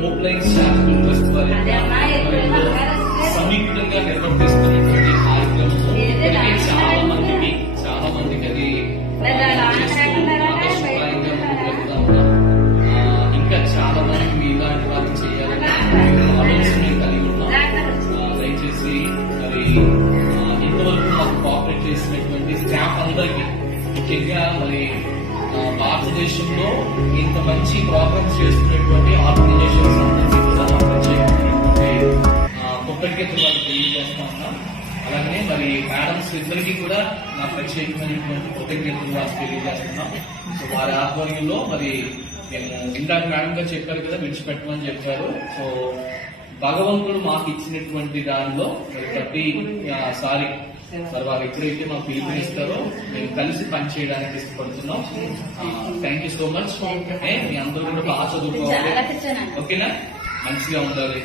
Hope lines charitable trust వారి సంయుక్తంగా నిర్వర్తిస్తున్నటువంటి కార్యక్రమం ఇప్పటికే చాలా మందికి అది ఆదర్శప్రాయంగా ముందుకు ఉన్నాం. ఇంకా చాలా మందికి మీ ఇలాంటి వాళ్ళు చేయాలని ఆలోచన కలిగి ఉన్నాం. దయచేసి మరి ఇంతవరకు మాకు కోఆపరేట్ చేసినటువంటి స్టాఫ్ అందరికీ, ముఖ్యంగా మరి భారతదేశంలో ఇంత మంచి ప్రోగ్రామ్స్ చేస్తున్నటువంటి ఆర్గనైజేషన్స్ అందరికీ కూడా ప్రత్యేకమైనటువంటి కృతజ్ఞతలు తెలియజేస్తా ఉన్నాం. అలాగనే మరి మేడమ్స్ ఇద్దరికి కూడా నా ప్రత్యేకమైనటువంటి కృతజ్ఞతలు తెలియజేస్తున్నాం. సో వారి ఆధ్వర్యంలో మరి ఇందాక మేడం గారు చెప్పారు కదా, విడిచిపెట్టమని చెప్పారు. సో భగవంతుడు మాకు ఇచ్చినటువంటి దానిలో మరి ప్రతిసారి మరి వారు ఎప్పుడైతే మాకు పిలుపునిస్తారో మేము కలిసి పనిచేయడానికి ఇష్టపడుతున్నాం. Thank you so much. మీ అందరూ కూడా బాగా చదువుకోవాలి, ఓకేనా? మంచిగా ఉండాలి.